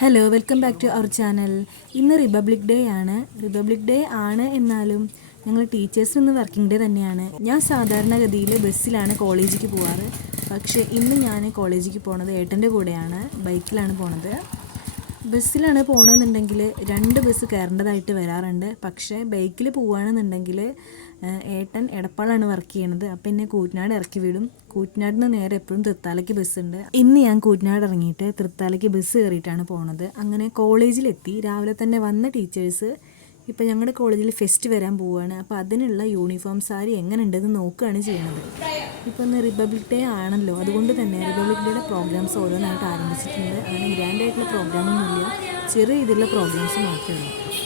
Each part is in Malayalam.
Hello welcome back to our channel ഇന്ന് റിപ്പബ്ലിക് ഡേ ആണ് റിപ്പബ്ലിക് ഡേ ആണ് എന്നാലും ഞങ്ങൾ ടീച്ചേഴ്സ് ഇന്ന് വർക്കിംഗ് ഡേ തന്നെയാണ് ഞാൻ സാധാരണഗതിയിൽ ബസ്സിലാണ് കോളേജിലേക്ക് പോവാറ് പക്ഷേ ഇന്ന് ഞാൻ കോളേജിലേക്ക് പോണത് ഏട്ടൻ്റെ കൂടെയാണ് ബൈക്കിലാണ് പോണത് ബസ്സിലാണ് പോകണമെന്നുണ്ടെങ്കിൽ രണ്ട് ബസ് കയറേണ്ടതായിട്ട് വരാറുണ്ട് പക്ഷേ ബൈക്കിൽ പോവുകയാണെന്നുണ്ടെങ്കിൽ ഏട്ടൻ എടപ്പാളാണ് വർക്ക് ചെയ്യണത് അപ്പം എന്നെ കൂറ്റനാട് ഇറക്കി വിടും കൂറ്റനാടിന് നേരെ എപ്പോഴും തൃത്താലയ്ക്ക് ഉണ്ട് ഇന്ന് ഞാൻ കൂറ്റനാട് ഇറങ്ങിയിട്ട് തൃത്താലയ്ക്ക് ബസ് കയറിയിട്ടാണ് പോണത് അങ്ങനെ കോളേജിലെത്തി രാവിലെ തന്നെ വന്ന ടീച്ചേഴ്സ് ഇപ്പം ഞങ്ങളുടെ കോളേജിൽ ഫെസ്റ്റ് വരാൻ പോവുകയാണ് അപ്പോൾ അതിനുള്ള യൂണിഫോം സാരി എങ്ങനെ ഉണ്ടെന്ന് നോക്കുകയാണ് ചെയ്യുന്നത് ഇപ്പോൾ ഇന്ന് റിപ്പബ്ലിക് ഡേ ആണല്ലോ അതുകൊണ്ട് തന്നെ റിപ്പബ്ലിക് ഡേയുടെ പ്രോഗ്രാംസ് ഓരോന്നായിട്ട് ആരംഭിച്ചിട്ടുണ്ട് അങ്ങനെ ഗ്രാൻഡ് ആയിട്ടുള്ള പ്രോഗ്രാമൊന്നുമില്ല ചെറിയ രീതിയിലുള്ള പ്രോഗ്രാംസ് മാത്രമേ ഉള്ളൂ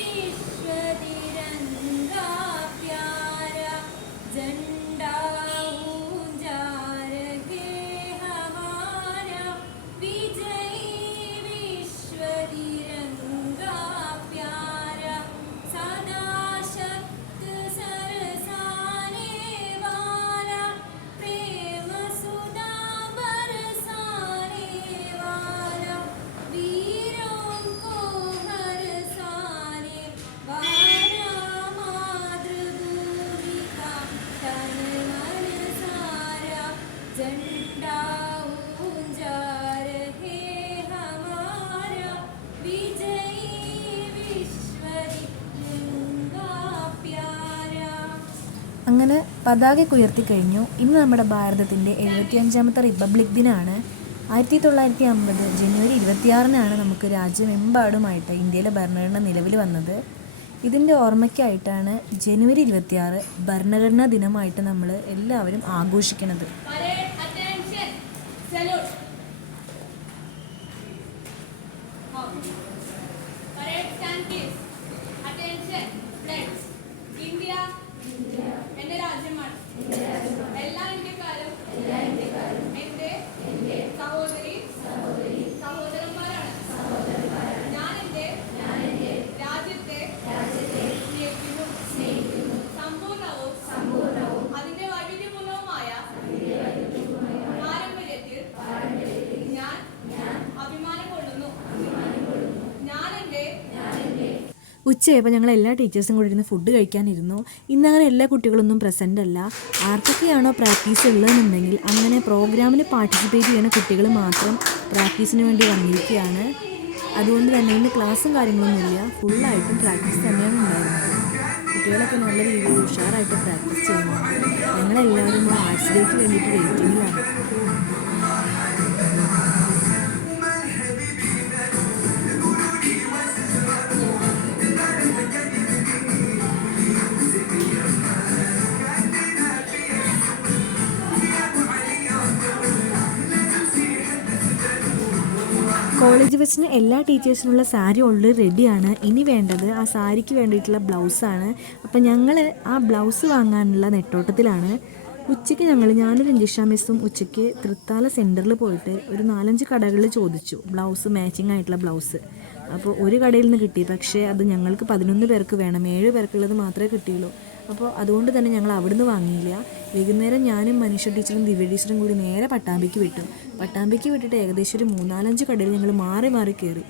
झंडा ऊंचा रहे हमारा विजयी विश्व तिरंगा प्यारा അങ്ങനെ പതാകയൊക്കെ ഉയർത്തി കഴിഞ്ഞു ഇന്ന് നമ്മുടെ ഭാരതത്തിൻ്റെ എഴുപത്തിയഞ്ചാമത്തെ റിപ്പബ്ലിക് ദിനമാണ് ആയിരത്തി തൊള്ളായിരത്തി അമ്പത് ജനുവരി ഇരുപത്തിയാറിനാണ് നമുക്ക് രാജ്യമെമ്പാടുമായിട്ട് ഇന്ത്യയിലെ ഭരണഘടന നിലവിൽ വന്നത് ഇതിൻ്റെ ഓർമ്മയ്ക്കായിട്ടാണ് ജനുവരി ഇരുപത്തിയാറ് ഭരണഘടനാ ദിനമായിട്ട് നമ്മൾ എല്ലാവരും ആഘോഷിക്കുന്നത് Parade attention. Salute. Correct and peace. Attention, friends. India. India. ഉച്ചയായപ്പോൾ ഞങ്ങൾ എല്ലാ ടീച്ചേഴ്സും കൂടി ഇരുന്ന് ഫുഡ് കഴിക്കാനിരുന്നു ഇന്നങ്ങനെ എല്ലാ കുട്ടികളൊന്നും പ്രസൻ്റ് അല്ല ആർക്കൊക്കെയാണോ പ്രാക്ടീസ് ഉള്ളതെന്നുണ്ടെങ്കിൽ അങ്ങനെ പ്രോഗ്രാമിൽ പാർട്ടിസിപ്പേറ്റ് ചെയ്യുന്ന കുട്ടികൾ മാത്രം പ്രാക്ടീസിന് വേണ്ടി വന്നിരിക്കുകയാണ് അതുകൊണ്ട് തന്നെ ഇന്ന് ക്ലാസ്സും കാര്യങ്ങളൊന്നുമില്ല ഫുള്ളായിട്ടും പ്രാക്ടീസ് തന്നെയാണ് ഉണ്ടായിരുന്നത് കുട്ടികളൊക്കെ നല്ല രീതിയിൽ ഉഷാറായിട്ട് പ്രാക്ടീസ് ചെയ്യുന്നു ഞങ്ങളെല്ലാവരും ആർട്സ് ഡേക്ക് വേണ്ടിയിട്ട് വെയിറ്റിങ്ങിലാണ് കോളേജ് വെച്ചിന് എല്ലാ ടീച്ചേഴ്സിനുള്ള സാരി ഓൾറെഡി റെഡിയാണ് ഇനി വേണ്ടത് ആ സാരിക്ക് വേണ്ടിയിട്ടുള്ള ബ്ലൗസാണ് അപ്പം ഞങ്ങൾ ആ ബ്ലൗസ് വാങ്ങാനുള്ള നെട്ടോട്ടത്തിലാണ് ഉച്ചയ്ക്ക് ഞങ്ങൾ ഞാനും രഞ്ജിഷ മിസ്സും ഉച്ചയ്ക്ക് തൃത്താല സെൻറ്ററിൽ പോയിട്ട് ഒരു നാലഞ്ച് കടകളിൽ ചോദിച്ചു ബ്ലൗസ് മാച്ചിങ് ആയിട്ടുള്ള ബ്ലൗസ് അപ്പോൾ ഒരു കടയിൽ നിന്ന് കിട്ടി പക്ഷേ അത് ഞങ്ങൾക്ക് പതിനൊന്ന് പേർക്ക് വേണം ഏഴ് പേർക്കുള്ളത് മാത്രമേ കിട്ടിയുള്ളൂ അപ്പോൾ അതുകൊണ്ട് തന്നെ ഞങ്ങൾ അവിടുന്ന് വാങ്ങിയില്ല വൈകുന്നേരം ഞാനും മനുഷ്യ ടീച്ചറും ദിവ്യ ടീച്ചറും കൂടി നേരെ പട്ടാമ്പിക്ക് വിട്ടു പട്ടാമ്പിക്ക് വിട്ടിട്ട് ഏകദേശം ഒരു മൂന്നാലഞ്ച് കടയിൽ ഞങ്ങൾ മാറി മാറി കയറി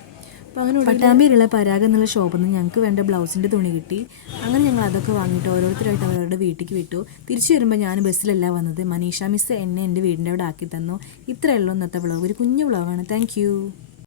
അപ്പോൾ അങ്ങനെ പട്ടാമ്പിയിലുള്ള പരാഗ് എന്നുള്ള ഷോപ്പിൽ നിന്ന് ഞങ്ങൾക്ക് വേണ്ട ബ്ലൗസിൻ്റെ തുണി കിട്ടി അങ്ങനെ ഞങ്ങൾ അതൊക്കെ വാങ്ങിയിട്ട് ഓരോരുത്തരായിട്ട് അവരവരുടെ വീട്ടിലേക്ക് വിട്ടു തിരിച്ചു വരുമ്പോൾ ഞാൻ ബസ്സിലല്ല വന്നത് മനീഷ മിസ് എന്നെ എൻ്റെ വീടിൻ്റെ അവിടെ ആക്കി തന്നു ഇത്രയല്ലോ ഇന്നത്തെ വ്ളോഗ് ഒരു കുഞ്ഞു ബ്ലോഗാണ് താങ്ക്